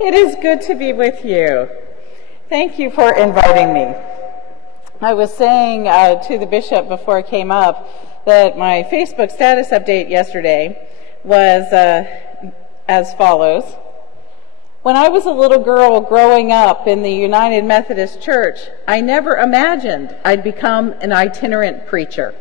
It is good to be with you. Thank you for inviting me. I was saying to the bishop before I came up that my Facebook status update yesterday was as follows. When I was a little girl growing up in the United Methodist Church, I never imagined I'd become an itinerant preacher.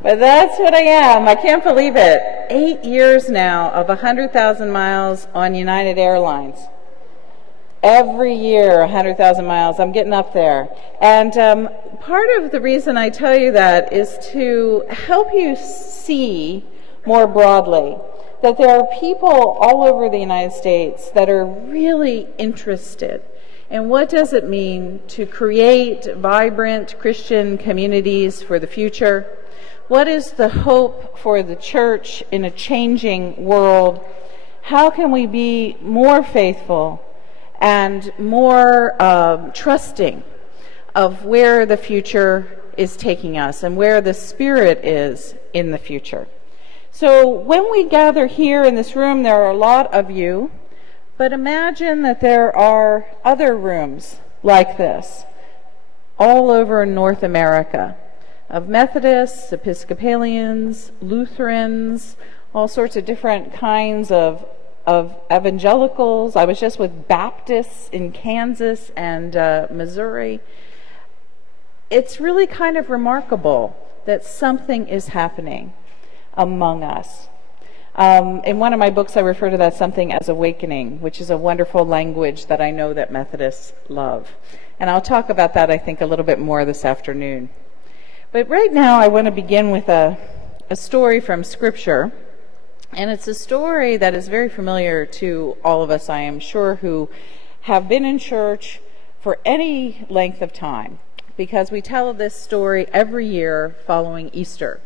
But that's what I am. I can't believe it. 8 years now of 100,000 miles on United Airlines. Every year, 100,000 miles. I'm getting up there. And part of the reason I tell you that is to help you see more broadly that there are people all over the United States that are really interested in what does it mean to create vibrant Christian communities for the future. What is the hope for the church in a changing world? How can we be more faithful and more trusting of where the future is taking us and where the Spirit is in the future? So when we gather here in this room, there are a lot of you, but imagine that there are other rooms like this all over North America, of Methodists, Episcopalians, Lutherans, all sorts of different kinds of evangelicals. I was just with Baptists in Kansas and Missouri. It's really kind of remarkable that something is happening among us. In one of my books, I refer to that something as awakening, which is a wonderful language that I know that Methodists love. And I'll talk about that, I think, a little bit more this afternoon. But right now, I want to begin with a story from Scripture. And it's a story that is very familiar to all of us, I am sure, who have been in church for any length of time, because we tell this story every year following Easter.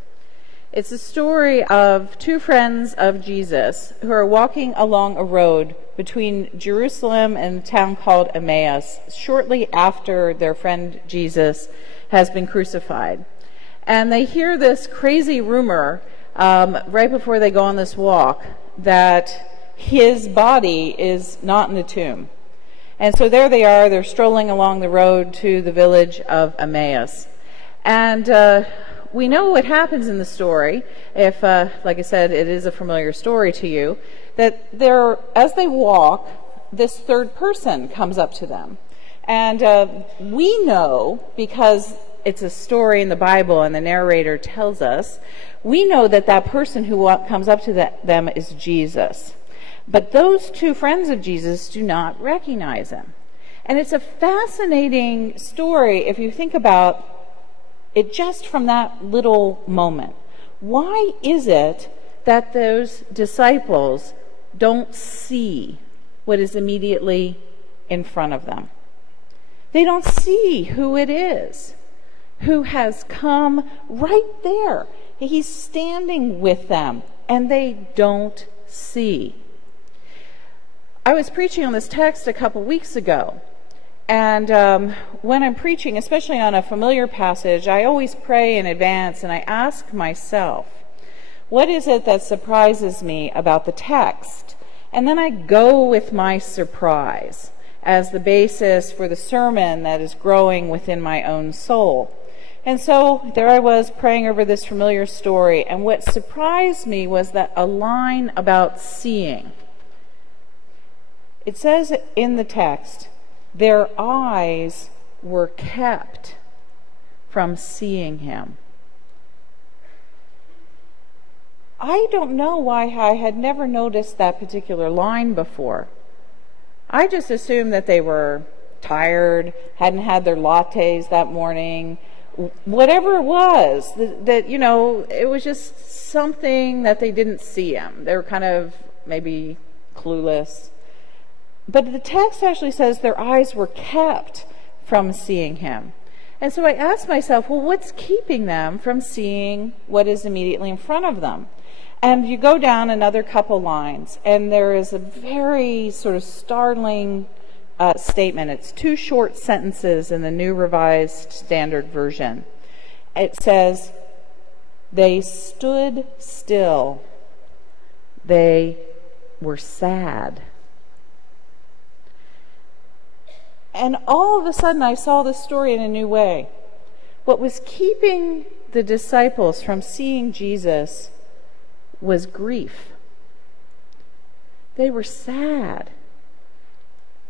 It's a story of two friends of Jesus who are walking along a road between Jerusalem and a town called Emmaus shortly after their friend Jesus has been crucified. And they hear this crazy rumor right before they go on this walk that his body is not in the tomb. And so there they are, they're strolling along the road to the village of Emmaus. And we know what happens in the story, if, like I said, it is a familiar story to you, that as they walk, this third person comes up to them. And we know, because it's a story in the Bible and the narrator tells us, we know that that person who comes up to them is Jesus. But those two friends of Jesus do not recognize him. And it's a fascinating story if you think about it just from that little moment. Why is it that those disciples don't see what is immediately in front of them? They don't see who it is who has come right there. He's standing with them, and they don't see. I was preaching on this text a couple weeks ago, and when I'm preaching, especially on a familiar passage, I always pray in advance, and I ask myself, what is it that surprises me about the text? And then I go with my surprise as the basis for the sermon that is growing within my own soul. And so there I was praying over this familiar story, and what surprised me was that a line about seeing. It says in the text, their eyes were kept from seeing him. I don't know why I had never noticed that particular line before. I just assumed that they were tired, hadn't had their lattes that morning, whatever it was, that you know, it was just something that they didn't see him. They were kind of maybe clueless. But the text actually says their eyes were kept from seeing him. And so I asked myself, well, what's keeping them from seeing what is immediately in front of them? And you go down another couple lines, and there is a very sort of startling statement. It's two short sentences in the New Revised Standard Version. It says, they stood still. They were sad. And all of a sudden, I saw the story in a new way. What was keeping the disciples from seeing Jesus was grief. They were sad.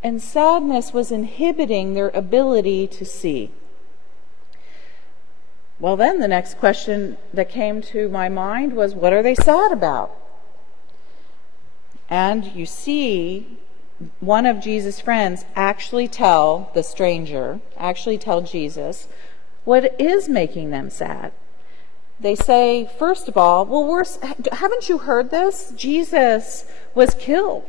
And sadness was inhibiting their ability to see. Well, then the next question that came to my mind was, what are they sad about? And you see one of Jesus' friends actually tell the stranger, actually tell Jesus, what is making them sad. They say, first of all, well, haven't you heard this? Jesus was killed.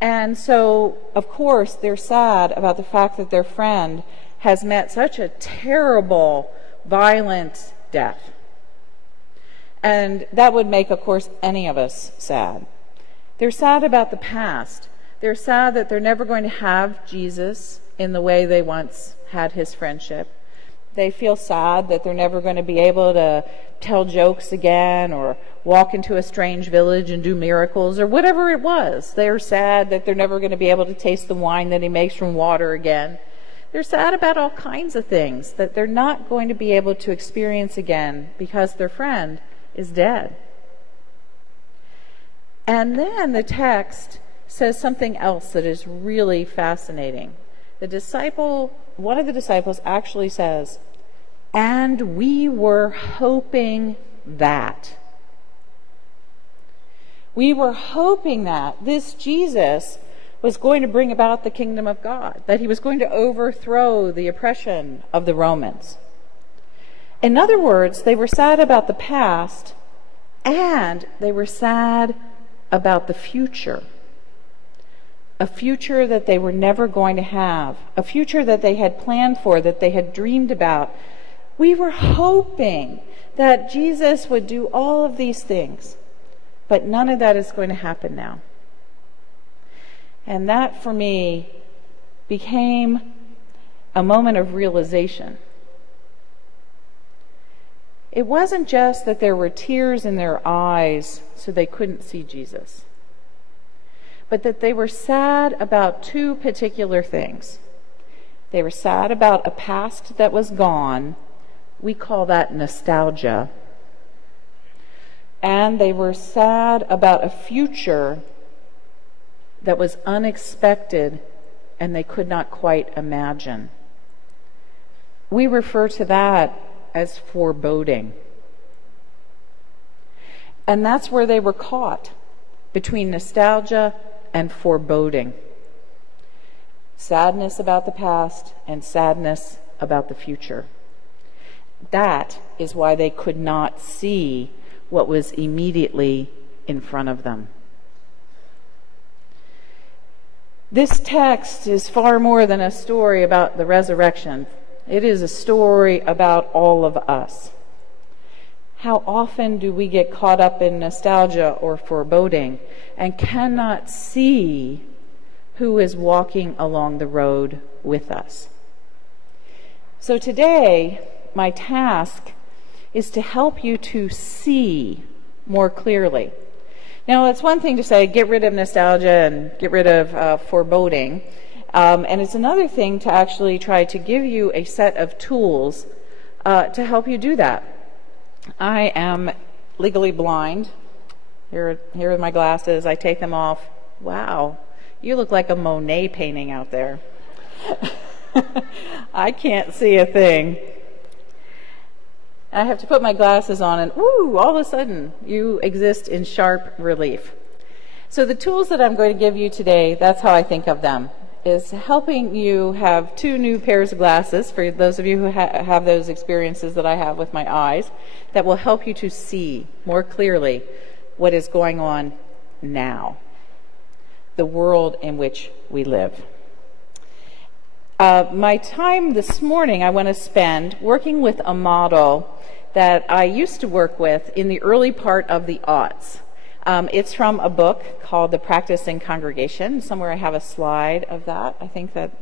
And so, of course, they're sad about the fact that their friend has met such a terrible, violent death. And that would make, of course, any of us sad. They're sad about the past. They're sad that they're never going to have Jesus in the way they once had his friendship. They feel sad that they're never going to be able to tell jokes again or walk into a strange village and do miracles or whatever it was. They're sad that they're never going to be able to taste the wine that he makes from water again. They're sad about all kinds of things that they're not going to be able to experience again because their friend is dead. And then the text says something else that is really fascinating. One of the disciples actually says, "And we were hoping that." We were hoping that this Jesus was going to bring about the kingdom of God, that he was going to overthrow the oppression of the Romans. In other words, they were sad about the past, and they were sad about the future. A future that they were never going to have, a future that they had planned for, that they had dreamed about. We were hoping that Jesus would do all of these things, but none of that is going to happen now. And that, for me, became a moment of realization. It wasn't just that there were tears in their eyes so they couldn't see Jesus, but that they were sad about two particular things. They were sad about a past that was gone. We call that nostalgia. And they were sad about a future that was unexpected and they could not quite imagine. We refer to that as foreboding. And that's where they were caught, between nostalgia and foreboding. Sadness about the past and sadness about the future. That is why they could not see what was immediately in front of them. This text is far more than a story about the resurrection. It is a story about all of us. How often do we get caught up in nostalgia or foreboding and cannot see who is walking along the road with us? So today, my task is to help you to see more clearly. Now, it's one thing to say, get rid of nostalgia and get rid of foreboding. And it's another thing to actually try to give you a set of tools to help you do that. I am legally blind. Here are my glasses. I take them off. Wow, you look like a Monet painting out there. I can't see a thing. I have to put my glasses on and all of a sudden you exist in sharp relief. So the tools that I'm going to give you today, that's how I think of them, is helping you have two new pairs of glasses, for those of you who have those experiences that I have with my eyes, that will help you to see more clearly what is going on now, the world in which we live. My time this morning I want to spend working with a model that I used to work with in the early part of the aughts. It's from a book called The Practice in Congregation. Somewhere I have a slide of that. I think that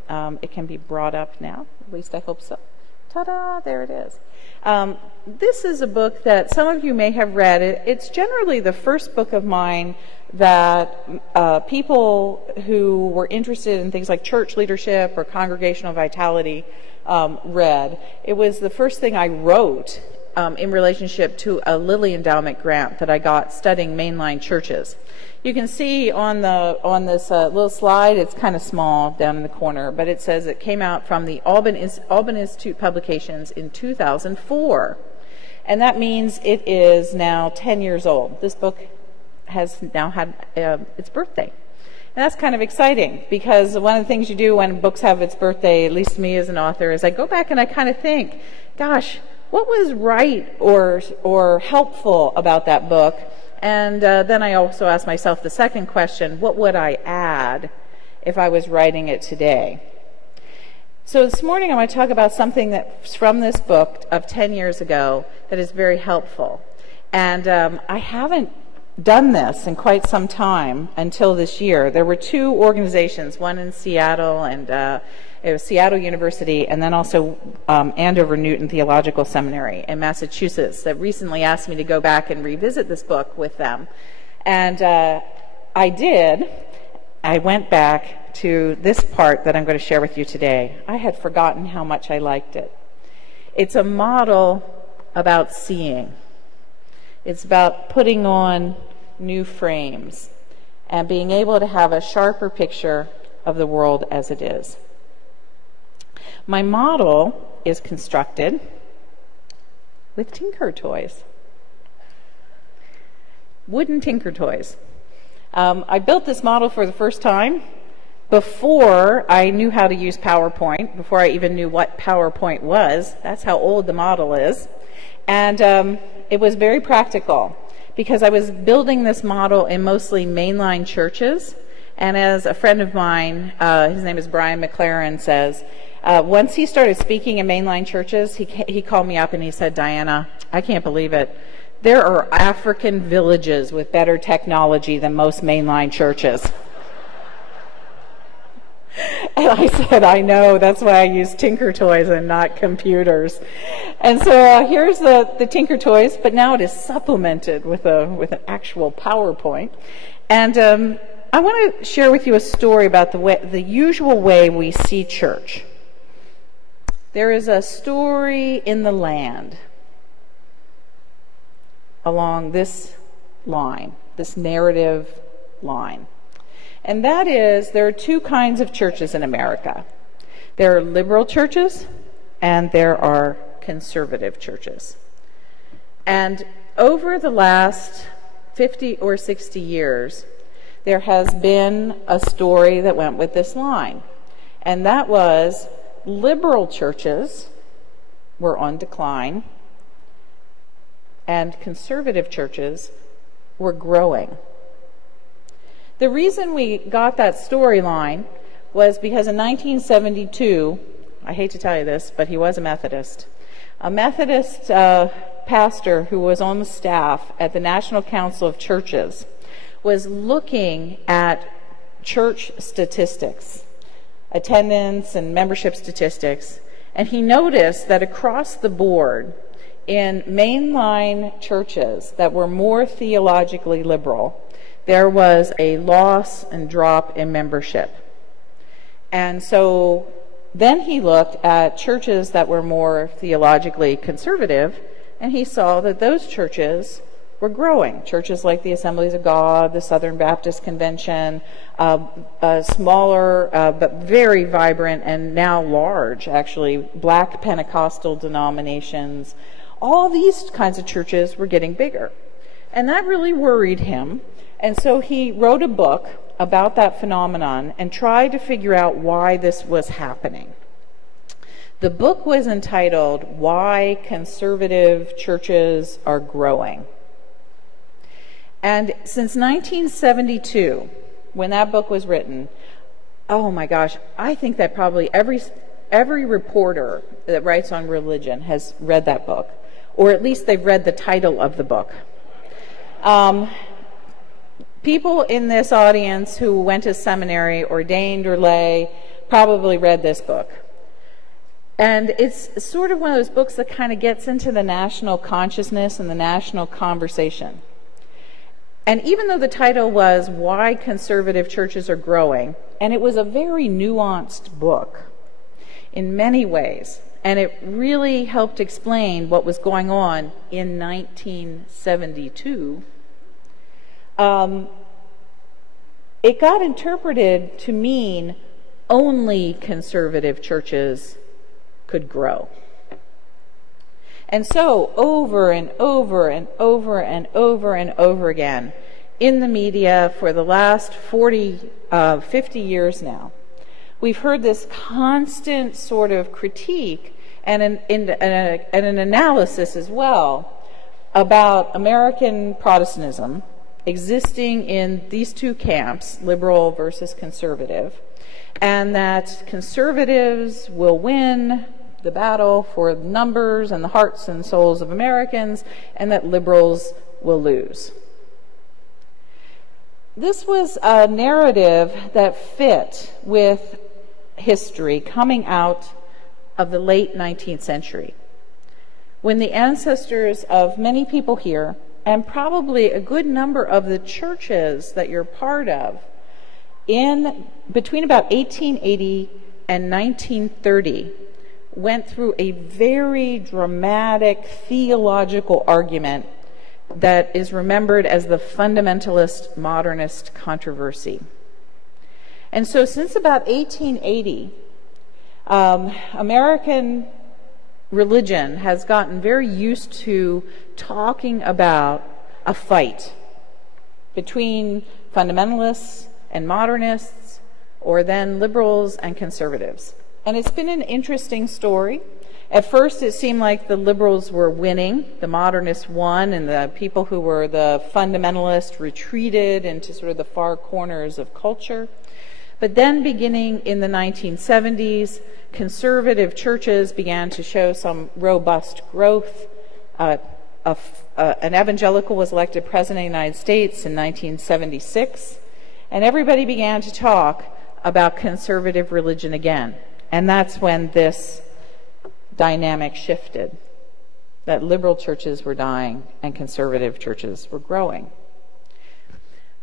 it can be brought up now. At least I hope so. Ta-da, there it is. This is a book that some of you may have read. It's generally the first book of mine that people who were interested in things like church leadership or congregational vitality read. It was the first thing I wrote in relationship to a Lilly Endowment grant that I got studying mainline churches. You can see on this little slide, it's kind of small down in the corner, but it says it came out from the Alban Institute Publications in 2004. And that means it is now 10 years old. This book has now had its birthday. And that's kind of exciting, because one of the things you do when books have its birthday, at least me as an author, is I go back and I kind of think, gosh, what was right or helpful about that book? And then I also ask myself the second question, what would I add if I was writing it today? So this morning I'm going to talk about something that's from this book of 10 years ago that is very helpful. And I haven't done this in quite some time until this year. There were two organizations, one in Seattle, and it was Seattle University, and then also Andover Newton Theological Seminary in Massachusetts, that recently asked me to go back and revisit this book with them. And I did. I went back to this part that I'm going to share with you today. I had forgotten how much I liked it. It's a model about seeing. It's about putting on new frames and being able to have a sharper picture of the world as it is. My model is constructed with Tinker toys, wooden Tinker toys. I built this model for the first time before I knew how to use PowerPoint, before I even knew what PowerPoint was. That's how old the model is. And it was very practical, because I was building this model in mostly mainline churches. And as a friend of mine, his name is Brian McLaren, says, once he started speaking in mainline churches, he called me up and he said, Diana, I can't believe it. There are African villages with better technology than most mainline churches. And I said, I know, that's why I use Tinker Toys and not computers. And so here's the Tinker Toys, but now it is supplemented with an actual PowerPoint. And I want to share with you a story about the usual way we see church. There is a story in the land along this line, this narrative line. And that is, there are two kinds of churches in America. There are liberal churches and there are conservative churches. And over the last 50 or 60 years, there has been a story that went with this line. And that was, liberal churches were on decline and conservative churches were growing. The reason we got that storyline was because in 1972, I hate to tell you this, but he was a Methodist pastor who was on the staff at the National Council of Churches was looking at church statistics, attendance and membership statistics, and he noticed that across the board in mainline churches that were more theologically liberal, there was a loss and drop in membership. And so then he looked at churches that were more theologically conservative, and he saw that those churches were growing. Churches like the Assemblies of God, the Southern Baptist Convention, smaller but very vibrant and now large, actually, Black Pentecostal denominations. All these kinds of churches were getting bigger. And that really worried him. And so he wrote a book about that phenomenon and tried to figure out why this was happening. The book was entitled, Why Conservative Churches Are Growing. And since 1972, when that book was written, oh my gosh, I think that probably every reporter that writes on religion has read that book, or at least they've read the title of the book. People in this audience who went to seminary, ordained or lay, probably read this book. And it's sort of one of those books that kind of gets into the national consciousness and the national conversation. And even though the title was Why Conservative Churches Are Growing, and it was a very nuanced book in many ways, and it really helped explain what was going on in 1972, it got interpreted to mean only conservative churches could grow. And so over and over and over and over and over again in the media for the last 50 years now, we've heard this constant sort of critique and an analysis as well about American Protestantism existing in these two camps, liberal versus conservative, and that conservatives will win the battle for numbers and the hearts and souls of Americans, and that liberals will lose. This was a narrative that fit with history coming out of the late 19th century, when the ancestors of many people here, and probably a good number of the churches that you're part of, between about 1880 and 1930, went through a very dramatic theological argument that is remembered as the fundamentalist modernist controversy. And so since about 1880, American religion has gotten very used to talking about a fight between fundamentalists and modernists, or then liberals and conservatives. And it's been an interesting story. At first it seemed like the liberals were winning, the modernists won, and the people who were the fundamentalists retreated into sort of the far corners of culture. But then beginning in the 1970s, conservative churches began to show some robust growth. An evangelical was elected president of the United States in 1976, and everybody began to talk about conservative religion again. And that's when this dynamic shifted, that liberal churches were dying and conservative churches were growing.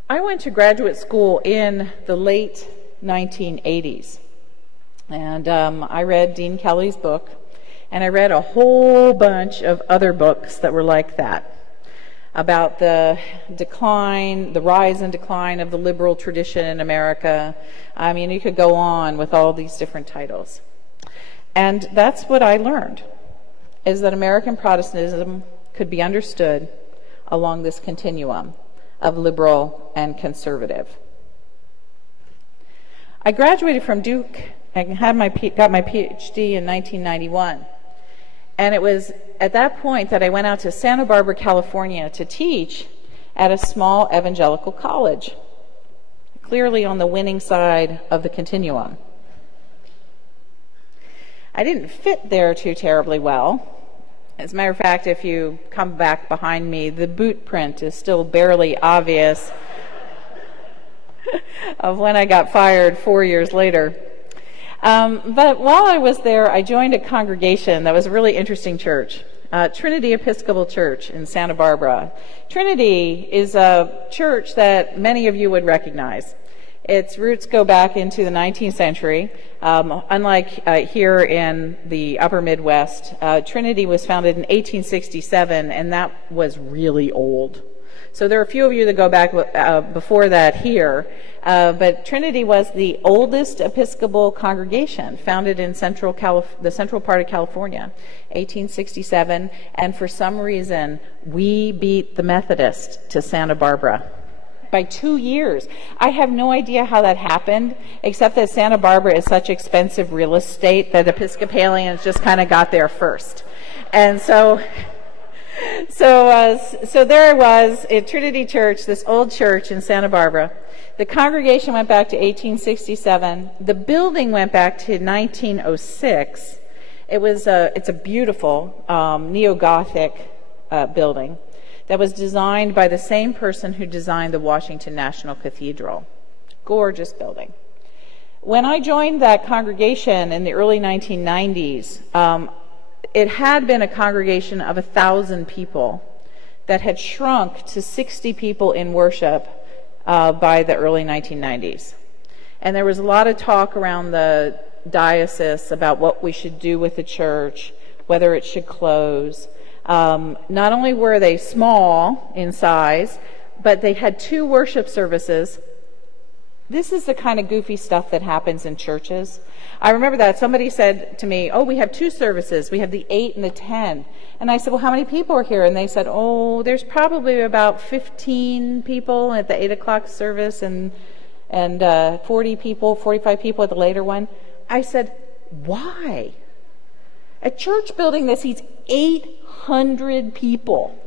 I went to graduate school in the late 1980s, and I read Dean Kelly's book, and I read a whole bunch of other books that were like that, about the decline, the rise and decline of the liberal tradition in America. I mean, you could go on with all these different titles. And that's what I learned, is that American Protestantism could be understood along this continuum of liberal and conservative. I graduated from Duke and got my PhD in 1991. And it was at that point that I went out to Santa Barbara, California to teach at a small evangelical college, clearly on the winning side of the continuum. I didn't fit there too terribly well. As a matter of fact, if you come back behind me, the boot print is still barely obvious of when I got fired 4 years later. But while I was there, I joined a congregation that was a really interesting church, Trinity Episcopal Church in Santa Barbara. Trinity is a church that many of you would recognize. Its roots go back into the 19th century. Unlike here in the upper Midwest, Trinity was founded in 1867, and that was really old. So there are a few of you that go back before that here, but Trinity was the oldest Episcopal congregation, founded in the central part of California, 1867, and for some reason we beat the Methodist to Santa Barbara by 2 years. I have no idea how that happened, except that Santa Barbara is such expensive real estate that Episcopalians just kind of got there first. And so there I was at Trinity Church, this old church in Santa Barbara. The congregation went back to 1867. The building went back to 1906. It's a beautiful neo-Gothic building that was designed by the same person who designed the Washington National Cathedral. Gorgeous building. When I joined that congregation in the early 1990s, it had been a congregation of 1,000 people that had shrunk to 60 people in worship by the early 1990s. And there was a lot of talk around the diocese about what we should do with the church, whether it should close. Not only were they small in size, but they had 2 worship services. This is the kind of goofy stuff that happens in churches. I remember that somebody said to me, we have 2 services. We have the 8 and the 10. And I said, well, how many people are here? And they said, there's probably about 15 people at the 8 o'clock service and 40 people, 45 people at the later one. I said, why? A church building that seats 800 people.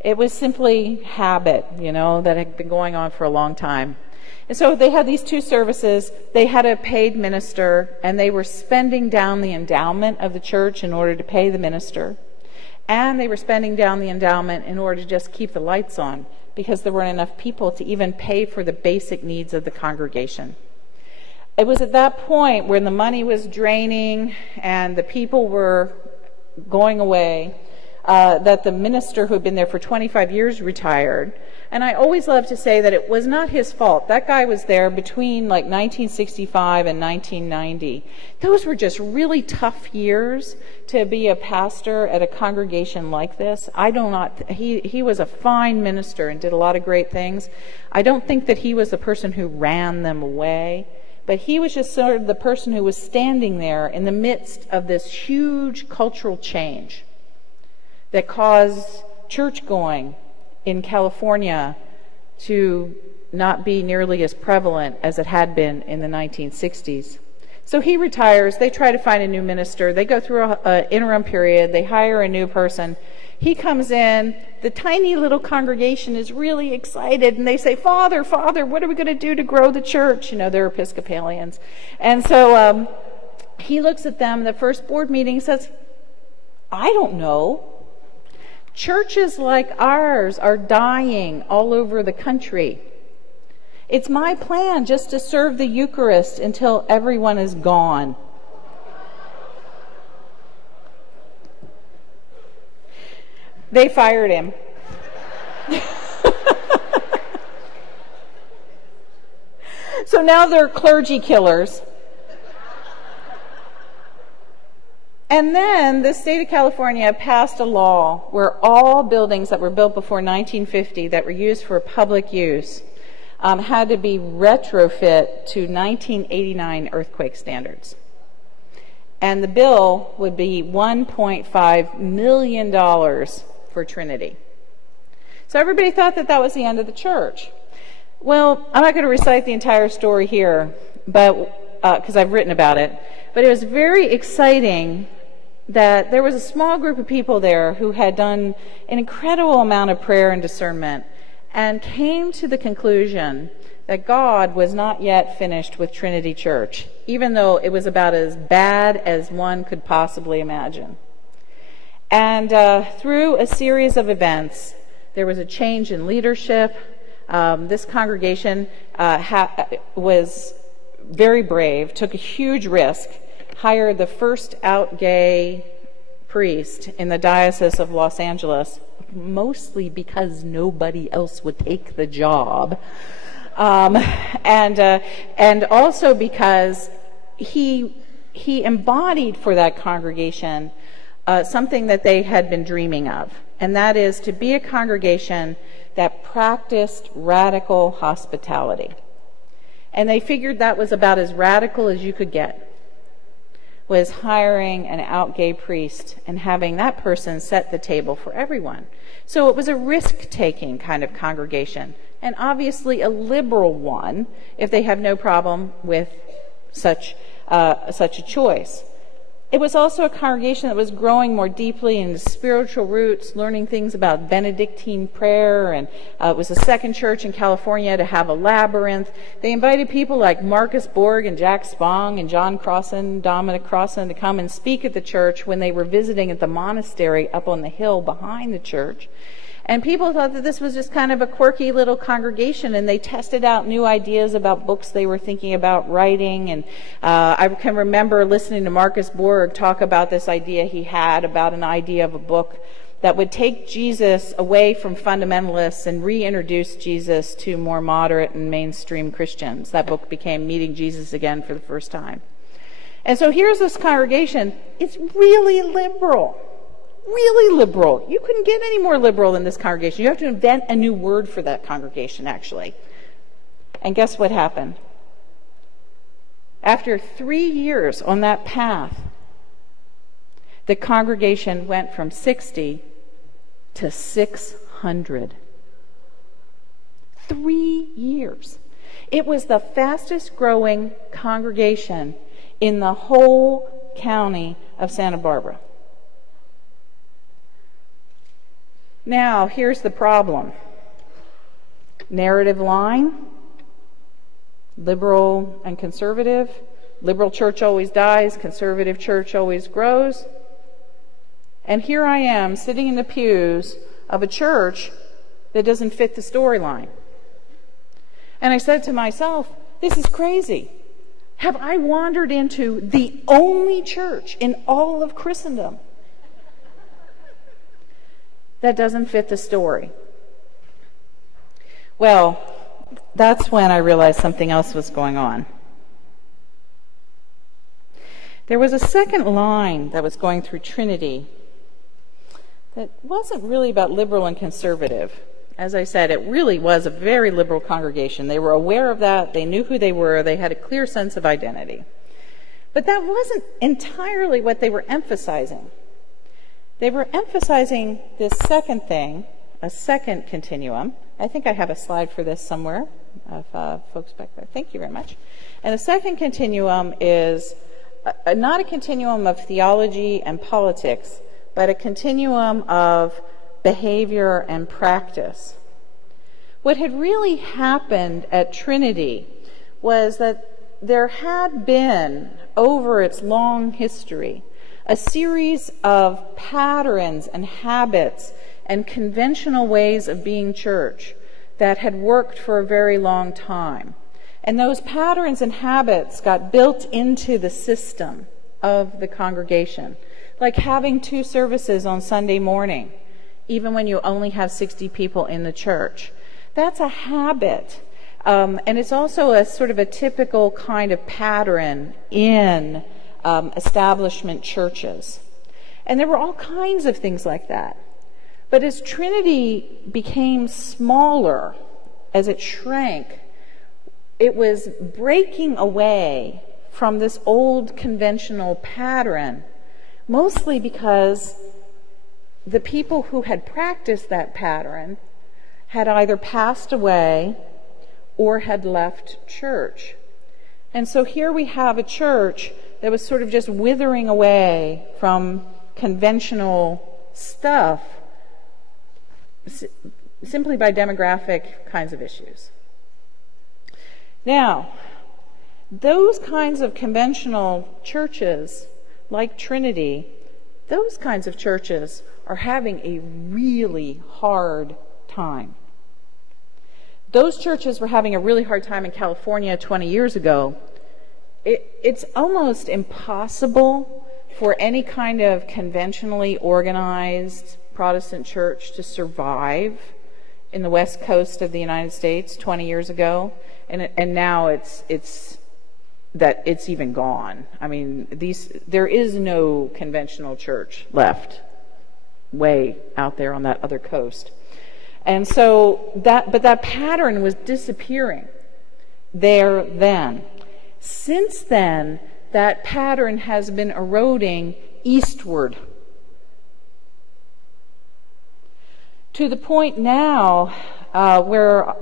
It was simply habit, that had been going on for a long time. And so they had these 2 services. They had a paid minister, and they were spending down the endowment of the church in order to pay the minister. And they were spending down the endowment in order to just keep the lights on, because there weren't enough people to even pay for the basic needs of the congregation. It was at that point when the money was draining and the people were going away that the minister who had been there for 25 years retired. And I always love to say that it was not his fault. That guy was there between 1965 and 1990. Those were just really tough years to be a pastor at a congregation like this. He was a fine minister and did a lot of great things. I don't think that he was the person who ran them away, but he was just sort of the person who was standing there in the midst of this huge cultural change that caused church going in California to not be nearly as prevalent as it had been in the 1960s. So he retires. They try to find a new minister. They go through an interim period. They hire a new person. He comes in. The tiny little congregation is really excited, and they say, Father, what are we going to do to grow the church? They're Episcopalians. And so he looks at them, the first board meeting, says, I don't know. Churches like ours are dying all over the country. It's my plan just to serve the Eucharist until everyone is gone. They fired him. So now they're clergy killers. And then the state of California passed a law where all buildings that were built before 1950 that were used for public use had to be retrofit to 1989 earthquake standards. And the bill would be $1.5 million for Trinity. So everybody thought that was the end of the church. Well, I'm not going to recite the entire story here, but because I've written about it. But it was very exciting that there was a small group of people there who had done an incredible amount of prayer and discernment and came to the conclusion that God was not yet finished with Trinity Church, even though it was about as bad as one could possibly imagine. And through a series of events, there was a change in leadership. This congregation was very brave, took a huge risk, hired the first out gay priest in the Diocese of Los Angeles, mostly because nobody else would take the job, and also because he embodied for that congregation something that they had been dreaming of, and that is to be a congregation that practiced radical hospitality. And they figured that was about as radical as you could get, was hiring an out gay priest and having that person set the table for everyone. So it was a risk-taking kind of congregation, and obviously a liberal one if they have no problem with such a choice. It was also a congregation that was growing more deeply into spiritual roots, learning things about Benedictine prayer, and it was the second church in California to have a labyrinth. They invited people like Marcus Borg and Jack Spong and John Crossan, Dominic Crossan, to come and speak at the church when they were visiting at the monastery up on the hill behind the church. And people thought that this was just kind of a quirky little congregation, and they tested out new ideas about books they were thinking about writing. And I can remember listening to Marcus Borg talk about this idea he had about an idea of a book that would take Jesus away from fundamentalists and reintroduce Jesus to more moderate and mainstream Christians. That book became Meeting Jesus Again for the first time. And so here's this congregation. It's really liberal. Really liberal. You couldn't get any more liberal than this congregation. You have to invent a new word for that congregation, actually. And guess what happened? After 3 years on that path, the congregation went from 60 to 600. 3 years. It was the fastest growing congregation in the whole county of Santa Barbara. Now, here's the problem. Narrative line, liberal and conservative. Liberal church always dies, conservative church always grows. And here I am sitting in the pews of a church that doesn't fit the storyline. And I said to myself, this is crazy. Have I wandered into the only church in all of Christendom that doesn't fit the story? Well, that's when I realized something else was going on. There was a second line that was going through Trinity that wasn't really about liberal and conservative. As I said, it really was a very liberal congregation. They were aware of that. They knew who they were. They had a clear sense of identity. But that wasn't entirely what they were emphasizing. They were emphasizing this second thing, a second continuum. I think I have a slide for this somewhere, folks back there. Thank you very much. And the second continuum is not a continuum of theology and politics, but a continuum of behavior and practice. What had really happened at Trinity was that there had been, over its long history, a series of patterns and habits and conventional ways of being church that had worked for a very long time. And those patterns and habits got built into the system of the congregation, like having 2 services on Sunday morning, even when you only have 60 people in the church. That's a habit. And it's also a sort of a typical kind of pattern in establishment churches. And there were all kinds of things like that. But as Trinity became smaller, as it shrank, it was breaking away from this old conventional pattern, mostly because the people who had practiced that pattern had either passed away or had left church. And so here we have a church that was sort of just withering away from conventional stuff simply by demographic kinds of issues. Now, those kinds of conventional churches, like Trinity, those kinds of churches are having a really hard time. Those churches were having a really hard time in California 20 years ago. It's almost impossible for any kind of conventionally organized Protestant church to survive in the west coast of the United States 20 years ago, and now it's even gone. I mean, there is no conventional church left way out there on that other coast. And so that pattern was disappearing there then. Since then, that pattern has been eroding eastward, to the point now where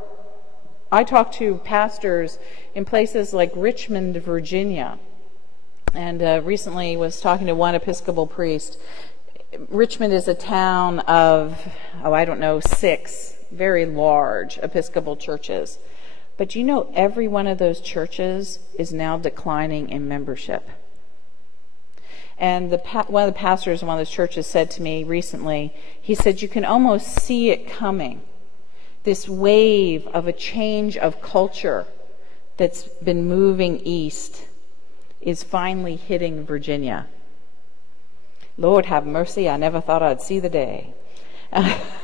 I talk to pastors in places like Richmond, Virginia, and recently was talking to one Episcopal priest. Richmond is a town of, 6 very large Episcopal churches. But you know, every one of those churches is now declining in membership. And one of the pastors in one of those churches said to me recently, he said, you can almost see it coming. This wave of a change of culture that's been moving east is finally hitting Virginia. Lord have mercy, I never thought I'd see the day.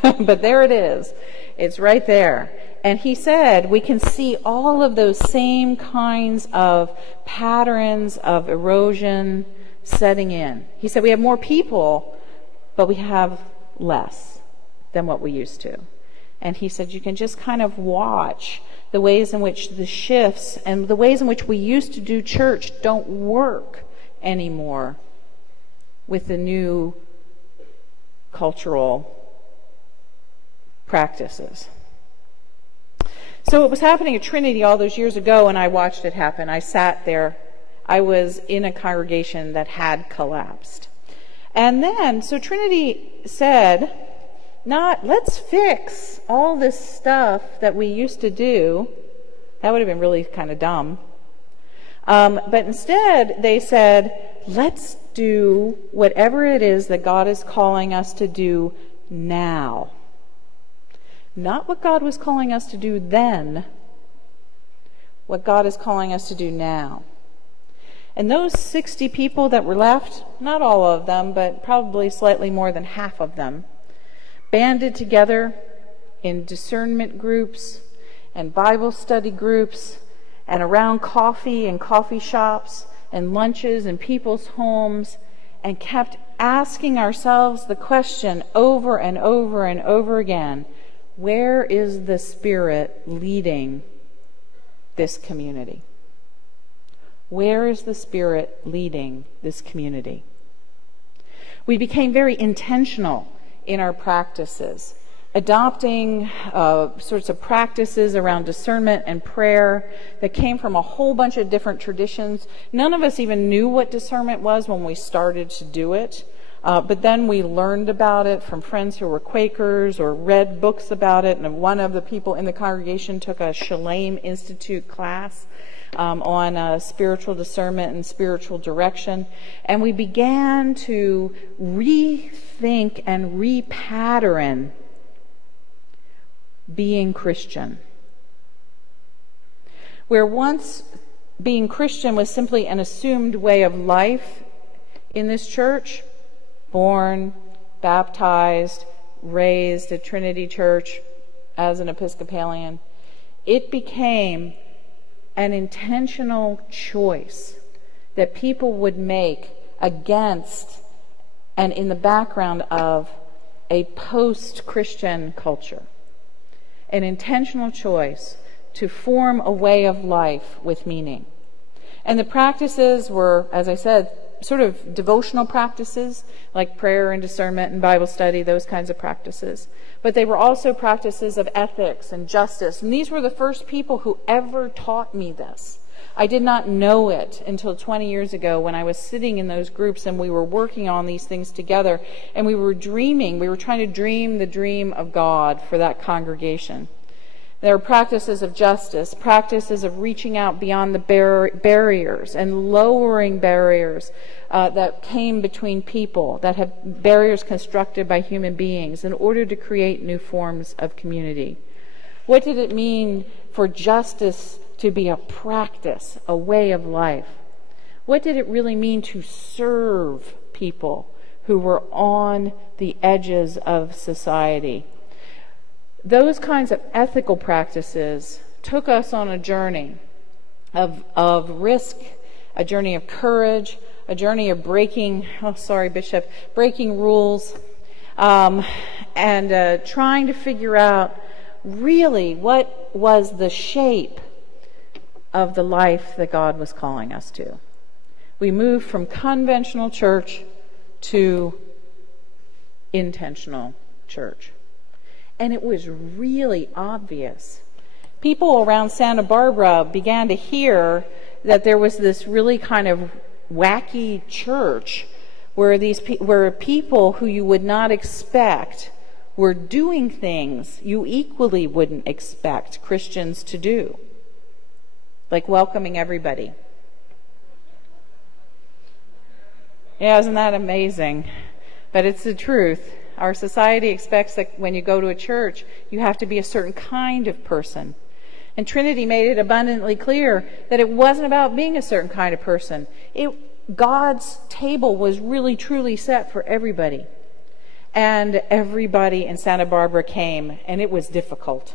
But there it is. It's right there. And he said we can see all of those same kinds of patterns of erosion setting in. He said we have more people, but we have less than what we used to. And he said you can just kind of watch the ways in which the shifts and the ways in which we used to do church don't work anymore with the new cultural practices. So it was happening at Trinity all those years ago, and I watched it happen. I sat there. I was in a congregation that had collapsed. And then, so Trinity said, let's fix all this stuff that we used to do. That would have been really kind of dumb. But instead, they said, let's do whatever it is that God is calling us to do now. Not what God was calling us to do then, what God is calling us to do now. And those 60 people that were left, not all of them, but probably slightly more than half of them, banded together in discernment groups and Bible study groups and around coffee and coffee shops and lunches in people's homes, and kept asking ourselves the question over and over and over again, where is the Spirit leading this community? Where is the Spirit leading this community? We became very intentional in our practices, adopting sorts of practices around discernment and prayer that came from a whole bunch of different traditions. None of us even knew what discernment was when we started to do it. But then we learned about it from friends who were Quakers or read books about it. And one of the people in the congregation took a Shalem Institute class on spiritual discernment and spiritual direction. And we began to rethink and repattern being Christian. Where once being Christian was simply an assumed way of life in this church, born, baptized, raised at Trinity Church as an Episcopalian, it became an intentional choice that people would make against and in the background of a post-Christian culture. An intentional choice to form a way of life with meaning. And the practices were, as I said, sort of devotional practices like prayer and discernment and Bible study, those kinds of practices. But they were also practices of ethics and justice. And these were the first people who ever taught me this. I did not know it until 20 years ago when I was sitting in those groups and we were working on these things together, and we were trying to dream the dream of God for that congregation. There are practices of justice, practices of reaching out beyond the barriers and lowering barriers that came between people, that have barriers constructed by human beings in order to create new forms of community. What did it mean for justice to be a practice, a way of life? What did it really mean to serve people who were on the edges of society? Those kinds of ethical practices took us on a journey of risk, a journey of courage, a journey of breaking rules, and trying to figure out really what was the shape of the life that God was calling us to. We moved from conventional church to intentional church. And it was really obvious. People around Santa Barbara began to hear that there was this really kind of wacky church where people who you would not expect were doing things you equally wouldn't expect Christians to do, like welcoming everybody. Yeah, isn't that amazing? But it's the truth. Our society expects that when you go to a church, you have to be a certain kind of person. And Trinity made it abundantly clear that it wasn't about being a certain kind of person. God's table was really, truly set for everybody. And everybody in Santa Barbara came, and it was difficult.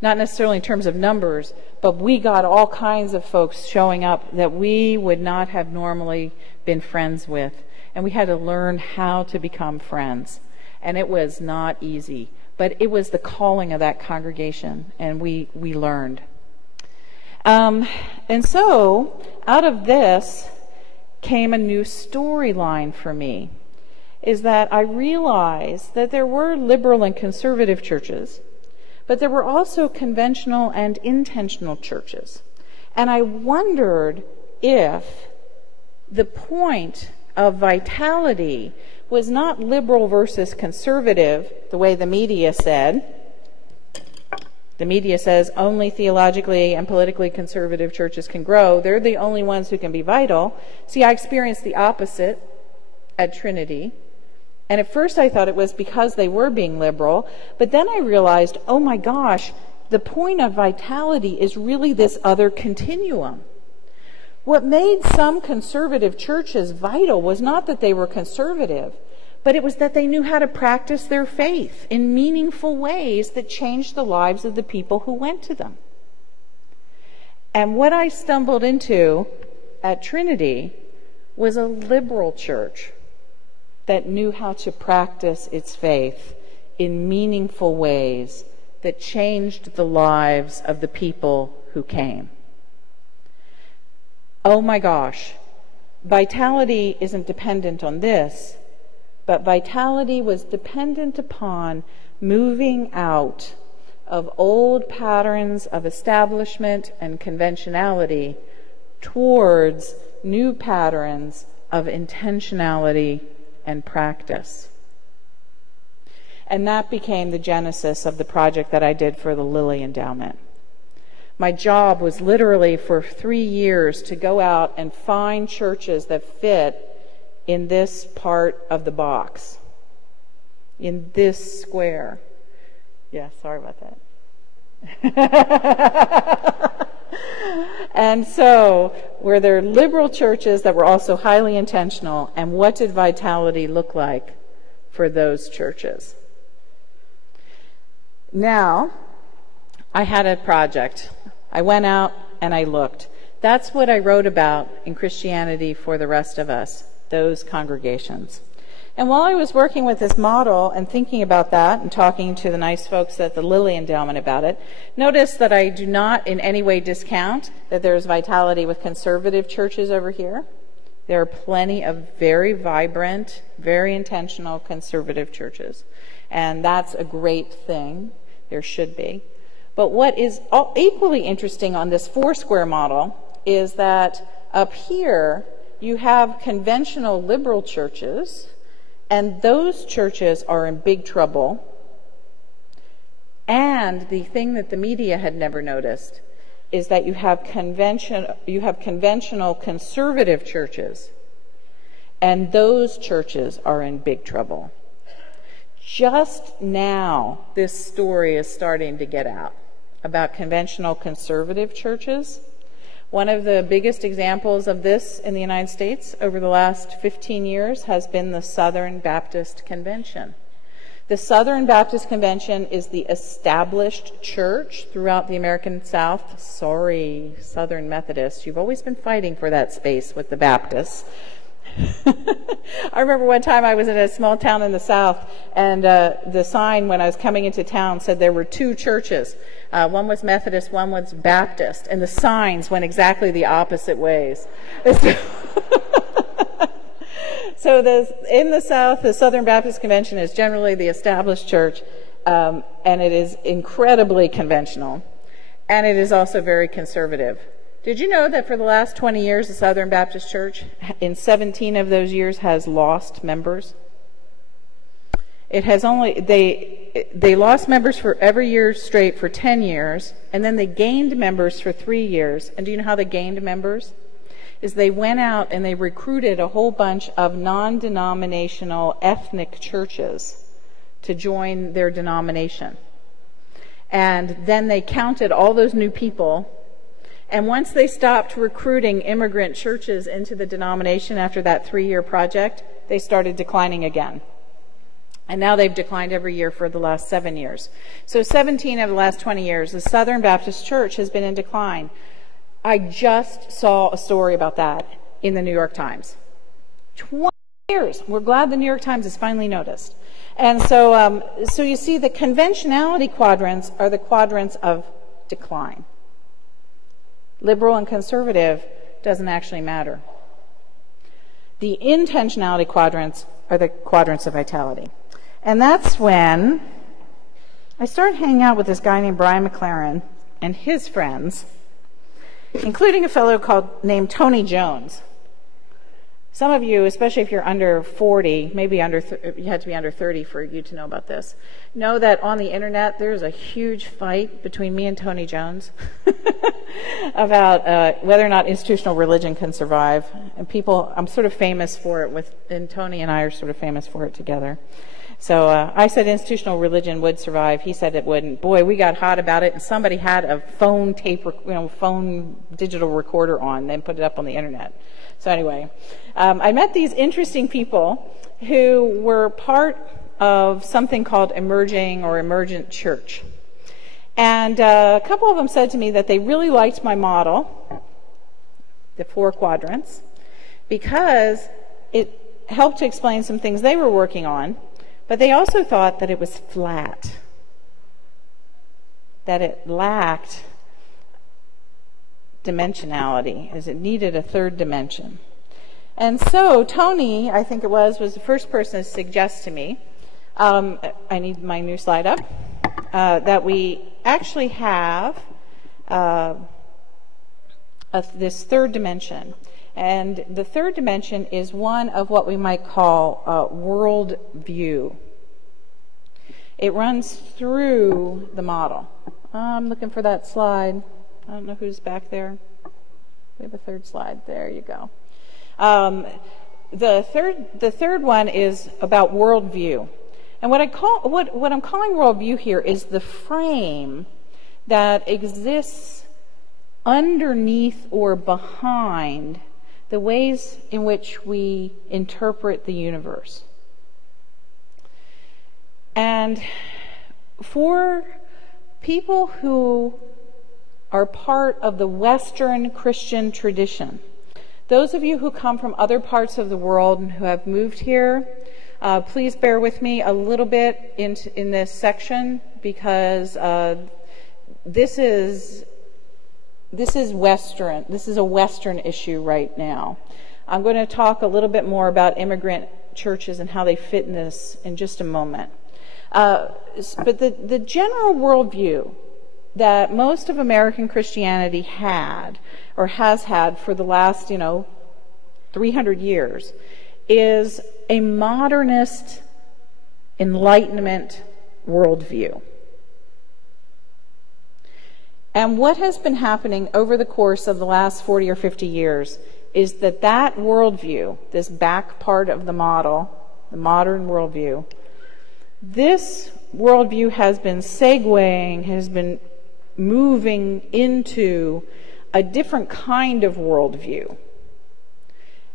Not necessarily in terms of numbers, but we got all kinds of folks showing up that we would not have normally been friends with. And we had to learn how to become friends. And it was not easy. But it was the calling of that congregation, and we learned. And so, out of this came a new storyline for me, is that I realized that there were liberal and conservative churches, but there were also conventional and intentional churches. And I wondered if the point of vitality was not liberal versus conservative, the way the media said. The media says only theologically and politically conservative churches can grow. They're the only ones who can be vital. See, I experienced the opposite at Trinity. And at first I thought it was because they were being liberal, but then I realized, oh my gosh, the point of vitality is really this other continuum. What made some conservative churches vital was not that they were conservative, but it was that they knew how to practice their faith in meaningful ways that changed the lives of the people who went to them. And what I stumbled into at Trinity was a liberal church that knew how to practice its faith in meaningful ways that changed the lives of the people who came. Oh my gosh, vitality isn't dependent on this, but vitality was dependent upon moving out of old patterns of establishment and conventionality towards new patterns of intentionality and practice. And that became the genesis of the project that I did for the Lilly Endowment. My job was literally for 3 years to go out and find churches that fit in this part of the box, in this square. Yeah, sorry about that. And so, were there liberal churches that were also highly intentional, and what did vitality look like for those churches? Now, I had a project. I went out and I looked. That's what I wrote about in Christianity for the Rest of Us, those congregations. And while I was working with this model and thinking about that and talking to the nice folks at the Lilly Endowment about it, notice that I do not in any way discount that there's vitality with conservative churches over here. There are plenty of very vibrant, very intentional conservative churches. And that's a great thing. There should be. But what is equally interesting on this four-square model is that up here you have conventional liberal churches, and those churches are in big trouble. And the thing that the media had never noticed is that you have conventional conservative churches, and those churches are in big trouble. Just now, this story is starting to get out about conventional conservative churches. One of the biggest examples of this in the United States over the last 15 years has been the Southern Baptist Convention. The Southern Baptist Convention is the established church throughout the American South. Sorry, Southern Methodists, you've always been fighting for that space with the Baptists. I remember one time I was in a small town in the South, and the sign when I was coming into town said there were two churches. One was Methodist, one was Baptist, and the signs went exactly the opposite ways. So in the South, the Southern Baptist Convention is generally the established church, and it is incredibly conventional, and it is also very conservative. Did you know that for the last 20 years, the Southern Baptist Church, in 17 of those years, has lost members? It has they lost members for every year straight for 10 years, and then they gained members for 3 years. And do you know how they gained members? is they went out and they recruited a whole bunch of non-denominational ethnic churches to join their denomination. And then they counted all those new people. And once they stopped recruiting immigrant churches into the denomination after that 3-year project, they started declining again. And now they've declined every year for the last 7 years. So 17 of the last 20 years, the Southern Baptist Church has been in decline. I just saw a story about that in the New York Times. 20 years. We're glad the New York Times has finally noticed. And so you see, the conventionality quadrants are the quadrants of decline. Liberal and conservative doesn't actually matter. The intentionality quadrants are the quadrants of vitality. And that's when I started hanging out with this guy named Brian McLaren and his friends, including a fellow named Tony Jones. Some of you, especially if you're under 40, maybe you had to be under 30 for you to know about this, know that on the internet there's a huge fight between me and Tony Jones about whether or not institutional religion can survive. And I'm sort of famous for it, and Tony and I are sort of famous for it together. So I said institutional religion would survive. He said it wouldn't. Boy, we got hot about it, and somebody had a phone digital recorder on, then put it up on the internet. So anyway, I met these interesting people who were part of something called emerging or emergent church. And a couple of them said to me that they really liked my model, the 4 quadrants, because it helped to explain some things they were working on, but they also thought that it was flat, that it lacked dimensionality, as it needed a third dimension. And so Tony, I think it was the first person to suggest to me, I need my new slide up, that we actually have this third dimension. And the third dimension is one of what we might call world view. It runs through the model. I'm looking for that slide. I don't know who's back there. We have a third slide. There you go. The third one is about worldview. And what I'm calling worldview here is the frame that exists underneath or behind the ways in which we interpret the universe. And for people who are part of the Western Christian tradition, those of you who come from other parts of the world and who have moved here, please bear with me a little bit in this section, because this is Western. This is a Western issue right now. I'm going to talk a little bit more about immigrant churches and how they fit in this in just a moment. But the general worldview that most of American Christianity had or has had for the last, 300 years is a modernist Enlightenment worldview. And what has been happening over the course of the last 40 or 50 years is that worldview, this back part of the model, the modern worldview, this worldview has been segueing, has been moving into a different kind of worldview.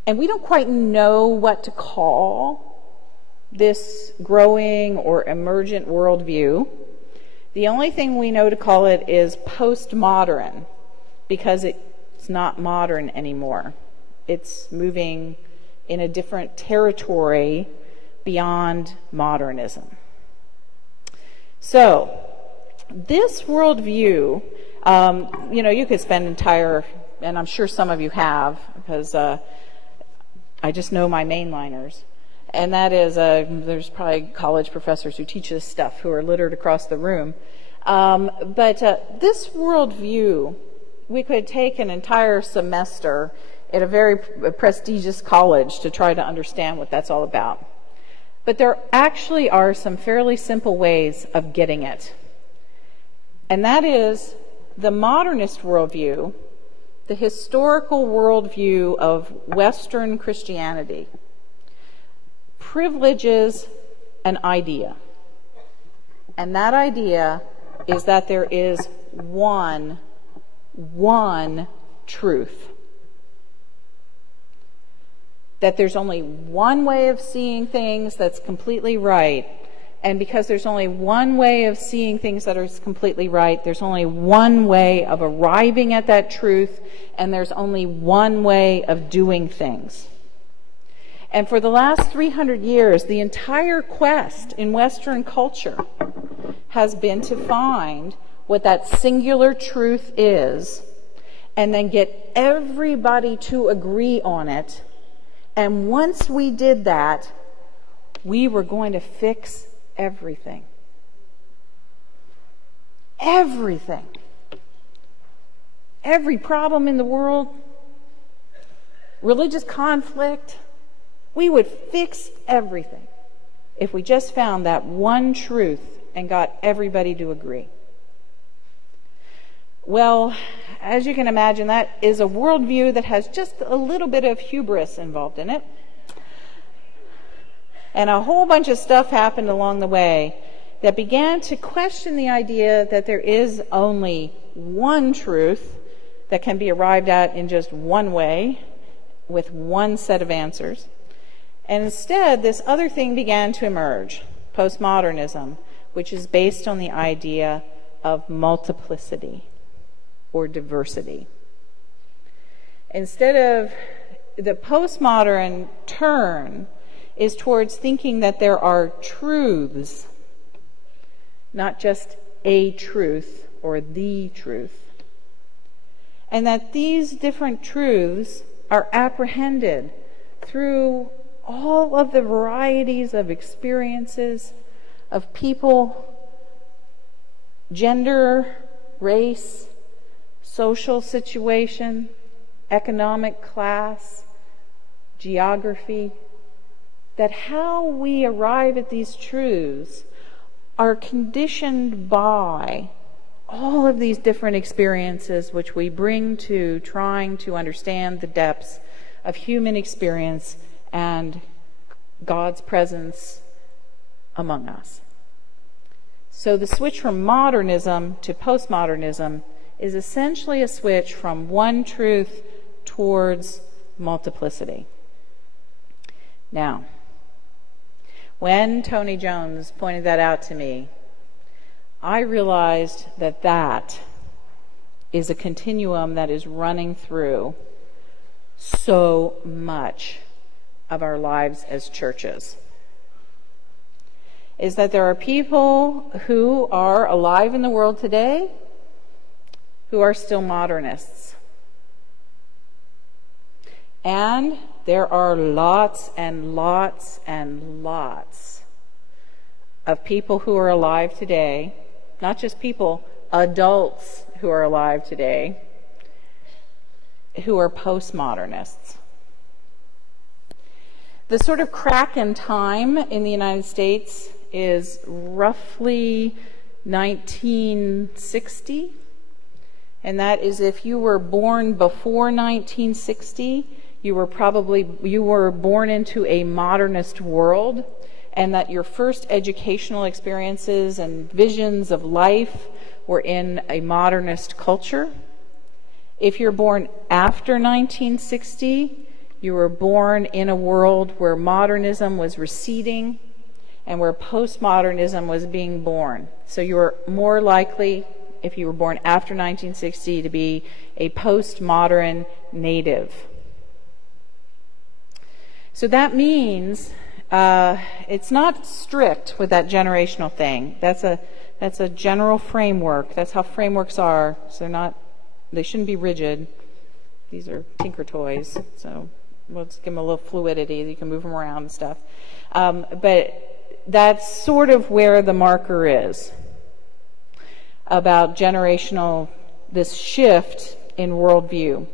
And we don't quite know what to call this growing or emergent worldview. The only thing we know to call it is postmodern, because it's not modern anymore. It's moving in a different territory beyond modernism. So, this worldview, you could spend and I'm sure some of you have, because I just know my mainliners, and that is, there's probably college professors who teach this stuff who are littered across the room. But this worldview, we could take an entire semester at a very prestigious college to try to understand what that's all about. But there actually are some fairly simple ways of getting it. And that is, the modernist worldview the historical worldview of Western Christianity privileges an idea. And that idea is that there is one truth. That there's only one way of seeing things that's completely right. And because there's only one way of seeing things that are completely right, there's only one way of arriving at that truth, and there's only one way of doing things. And for the last 300 years, the entire quest in Western culture has been to find what that singular truth is, and then get everybody to agree on it. And once we did that, we were going to fix everything. Everything. Every problem in the world, religious conflict, we would fix everything if we just found that one truth and got everybody to agree. Well, as you can imagine, that is a worldview that has just a little bit of hubris involved in it. And a whole bunch of stuff happened along the way that began to question the idea that there is only one truth that can be arrived at in just one way, with one set of answers. And instead, this other thing began to emerge, postmodernism, which is based on the idea of multiplicity or diversity. Instead of the postmodern turn is towards thinking that there are truths, not just a truth or the truth, and that these different truths are apprehended through all of the varieties of experiences of people, gender, race, social situation, economic class, geography, that how we arrive at these truths are conditioned by all of these different experiences which we bring to trying to understand the depths of human experience and God's presence among us. So the switch from modernism to postmodernism is essentially a switch from one truth towards multiplicity. Now, when Tony Jones pointed that out to me, I realized that that is a continuum that is running through so much of our lives as churches. Is that there are people who are alive in the world today who are still modernists. And there are lots and lots and lots of people who are alive today, not just people, adults who are alive today, who are postmodernists. The sort of crack in time in the United States is roughly 1960. And that is, if you were born before 1960, you were born into a modernist world, and that your first educational experiences and visions of life were in a modernist culture. If you're born after 1960, you were born in a world where modernism was receding and where postmodernism was being born. So you were more likely, if you were born after 1960, to be a postmodern native. So that means it's not strict with that generational thing. That's a general framework. That's how frameworks are. So they shouldn't be rigid. These are tinker toys, so let's give them a little fluidity. You can move them around and stuff. But that's sort of where the marker is about this shift in worldview.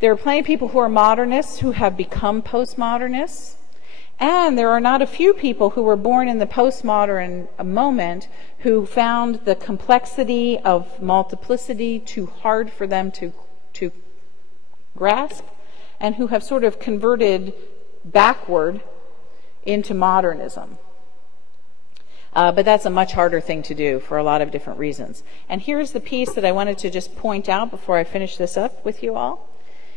There are plenty of people who are modernists who have become postmodernists, and there are not a few people who were born in the postmodern moment who found the complexity of multiplicity too hard for them to grasp and who have sort of converted backward into modernism. But that's a much harder thing to do for a lot of different reasons. And here's the piece that I wanted to just point out before I finish this up with you all,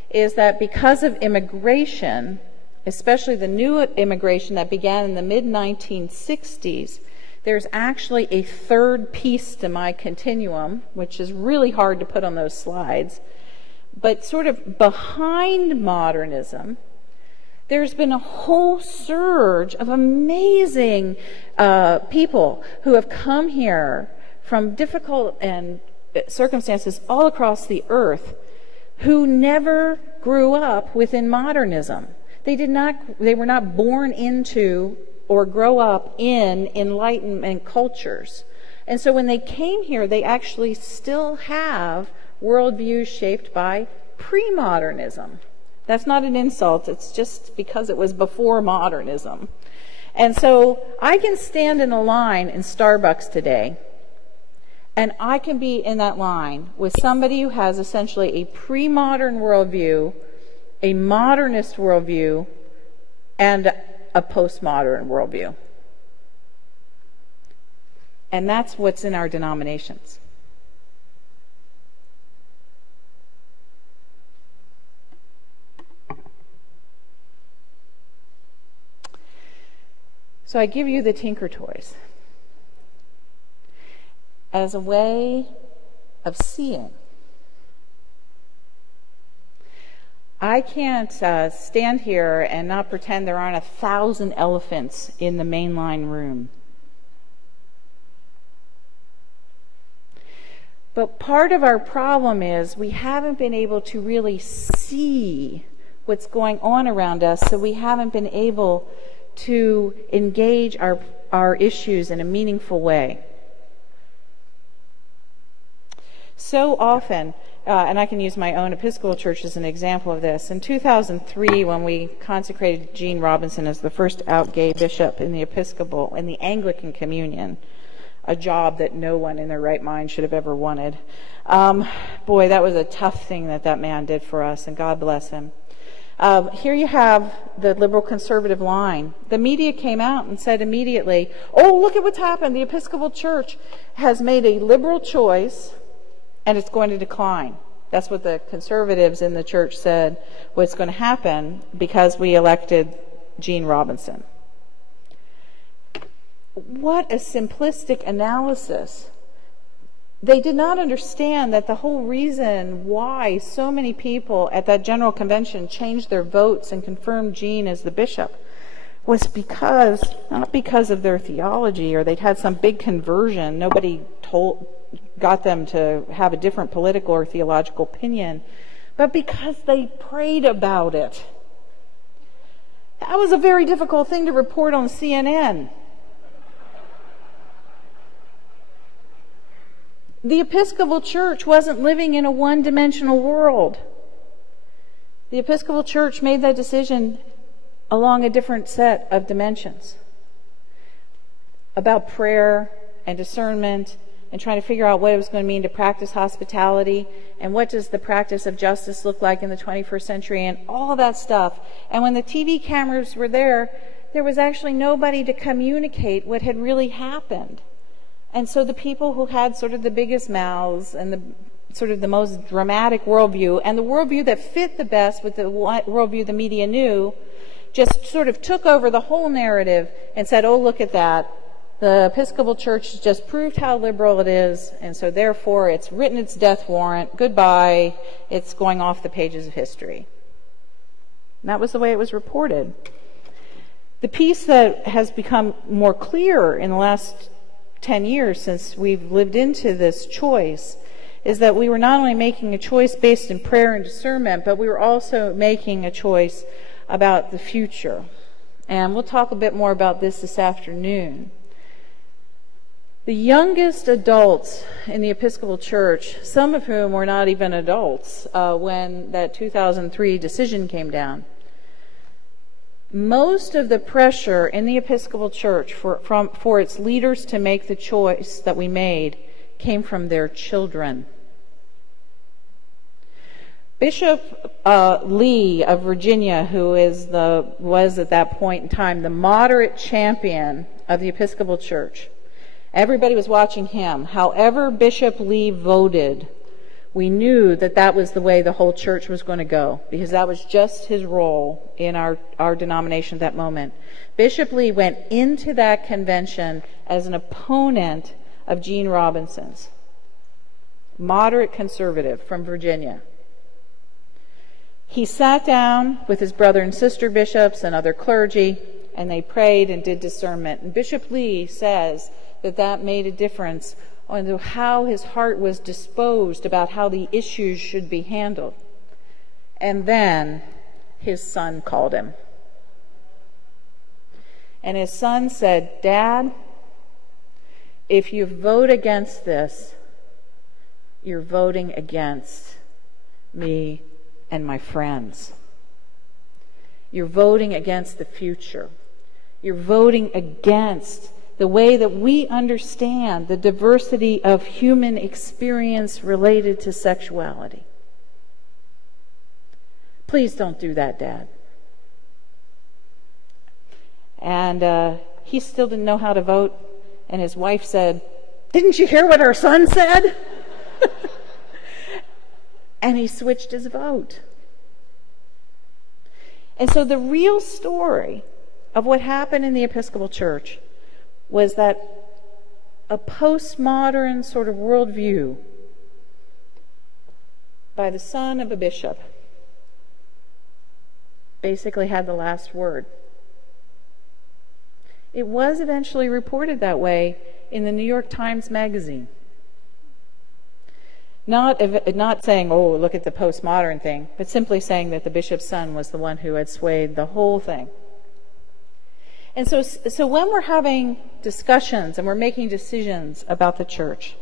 is that because of immigration, especially the new immigration that began in the mid-1960s, there's actually a third piece to my continuum, which is really hard to put on those slides. But sort of behind modernism, there's been a whole surge of amazing people who have come here from difficult and circumstances all across the earth who never grew up within modernism. They were not born into or grow up in Enlightenment cultures. And so when they came here, they actually still have worldviews shaped by pre-modernism. That's not an insult, it's just because it was before modernism. And so I can stand in a line in Starbucks today, and I can be in that line with somebody who has essentially a pre-modern worldview, a modernist worldview, and a postmodern worldview. And that's what's in our denominations. So I give you the Tinker Toys as a way of seeing. I can't stand here and not pretend there aren't 1,000 elephants in the mainline room. But part of our problem is we haven't been able to really see what's going on around us, so we haven't been able to engage our issues in a meaningful way. So often, and I can use my own Episcopal church as an example of this. In 2003, when we consecrated Gene Robinson as the first out gay bishop in the Anglican Communion, a job that no one in their right mind should have ever wanted. Boy, that was a tough thing that man did for us, and God bless him. Here you have the liberal conservative line. The media came out and said immediately, oh, look at what's happened. The Episcopal Church has made a liberal choice and it's going to decline. That's what the conservatives in the church said was going to happen because we elected Gene Robinson. What a simplistic analysis. They did not understand that the whole reason why so many people at that general convention changed their votes and confirmed Gene as the bishop was not because of their theology or they'd had some big conversion. Nobody got them to have a different political or theological opinion, but because they prayed about it. That was a very difficult thing to report on CNN. The Episcopal Church wasn't living in a one-dimensional world. The Episcopal Church made that decision along a different set of dimensions about prayer and discernment and trying to figure out what it was going to mean to practice hospitality and what does the practice of justice look like in the 21st century and all of that stuff. And when the TV cameras were there was actually nobody to communicate what had really happened. And so the people who had sort of the biggest mouths and the sort of the most dramatic worldview and the worldview that fit the best with the worldview the media knew just sort of took over the whole narrative and said, oh, look at that. The Episcopal Church just proved how liberal it is, and so therefore it's written its death warrant. Goodbye. It's going off the pages of history. And that was the way it was reported. The piece that has become more clear in the last 10 years since we've lived into this choice is that we were not only making a choice based in prayer and discernment, but we were also making a choice about the future. And we'll talk a bit more about this afternoon. The youngest adults in the Episcopal Church, some of whom were not even adults when that 2003 decision came down, most of the pressure in the Episcopal Church for its leaders to make the choice that we made came from their children. Bishop Lee of Virginia, who was at that point in time the moderate champion of the Episcopal Church, everybody was watching him. However Bishop Lee voted, we knew that that was the way the whole church was going to go, because that was just his role in our denomination at that moment. Bishop Lee went into that convention as an opponent of Gene Robinson's, moderate conservative from Virginia. He sat down with his brother and sister bishops and other clergy, and they prayed and did discernment. And Bishop Lee says that that made a difference on how his heart was disposed about how the issues should be handled. And then his son called him. And his son said, "Dad, if you vote against this, you're voting against me and my friends. You're voting against the future. You're voting against the way that we understand the diversity of human experience related to sexuality. Please don't do that, Dad." And he still didn't know how to vote, and his wife said, "Didn't you hear what our son said?" And he switched his vote. And so the real story of what happened in the Episcopal Church was that a postmodern sort of worldview by the son of a bishop basically had the last word. It was eventually reported that way in the New York Times Magazine. Not saying, "Oh, look at the postmodern thing," but simply saying that the bishop's son was the one who had swayed the whole thing. And so when we're having discussions and we're making decisions about the church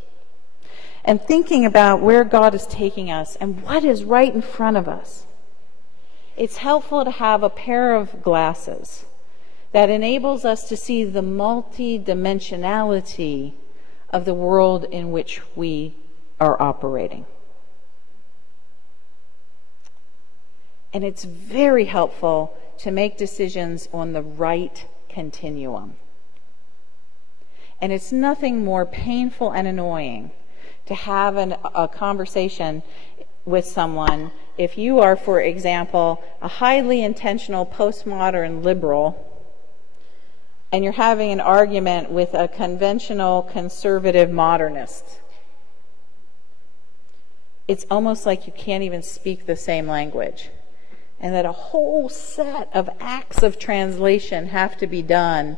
and thinking about where God is taking us and what is right in front of us, it's helpful to have a pair of glasses that enables us to see the multi-dimensionality of the world in which we are operating. And it's very helpful to make decisions on the right continuum. And it's nothing more painful and annoying to have a conversation with someone if you are, for example, a highly intentional postmodern liberal and you're having an argument with a conventional conservative modernist. It's almost like you can't even speak the same language, and that a whole set of acts of translation have to be done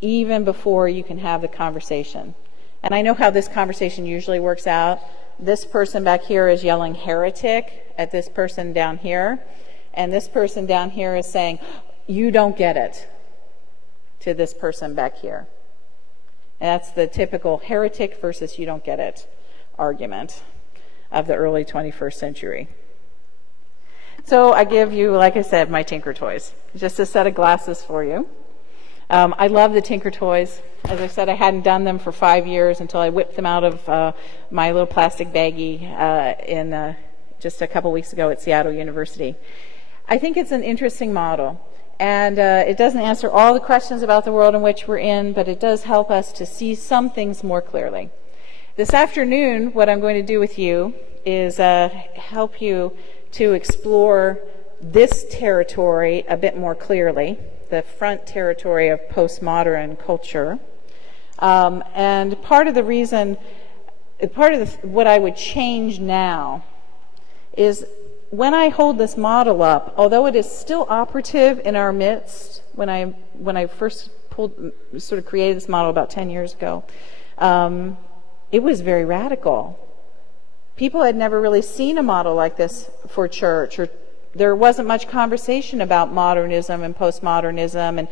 even before you can have the conversation. And I know how this conversation usually works out. This person back here is yelling heretic at this person down here, and this person down here is saying, "You don't get it," to this person back here. And that's the typical heretic versus you don't get it argument of the early 21st century. So I give you, like I said, my Tinker Toys. Just a set of glasses for you. I love the Tinker Toys. As I said, I hadn't done them for 5 years until I whipped them out of my little plastic baggie just a couple weeks ago at Seattle University. I think it's an interesting model. And it doesn't answer all the questions about the world in which we're in, but it does help us to see some things more clearly. This afternoon, what I'm going to do with you is help you to explore this territory a bit more clearly, the front territory of postmodern culture. And part of the reason, what I would change now is when I hold this model up, although it is still operative in our midst, when I first created this model about 10 years ago, it was very radical. People had never really seen a model like this for church, or there wasn't much conversation about modernism and postmodernism, and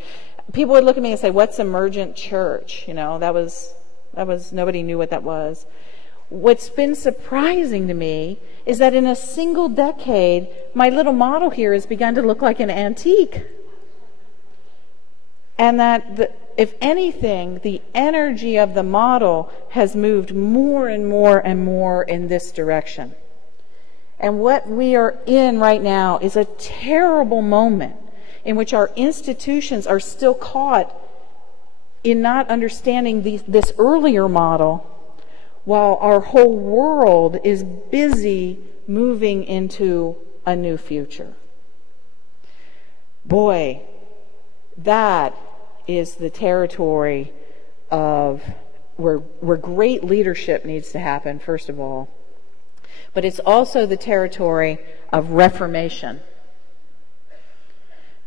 people would look at me and say, "What's emergent church?" That was nobody knew what that was. What's been surprising to me is that in a single decade, my little model here has begun to look like an antique. And that, if anything, the energy of the model has moved more and more and more in this direction. And what we are in right now is a terrible moment in which our institutions are still caught in not understanding this earlier model, while our whole world is busy moving into a new future. Boy, that is the territory of where great leadership needs to happen, first of all. But it's also the territory of reformation.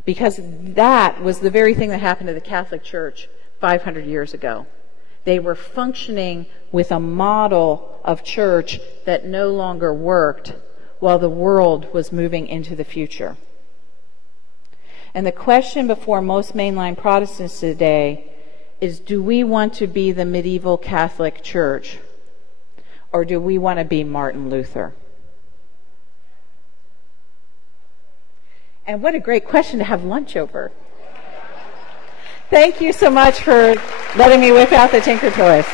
Because that was the very thing that happened to the Catholic Church 500 years ago. They were functioning with a model of church that no longer worked while the world was moving into the future. And the question before most mainline Protestants today is, do we want to be the medieval Catholic Church, or do we want to be Martin Luther? And what a great question to have lunch over. Thank you so much for letting me whip out the Tinker Toys.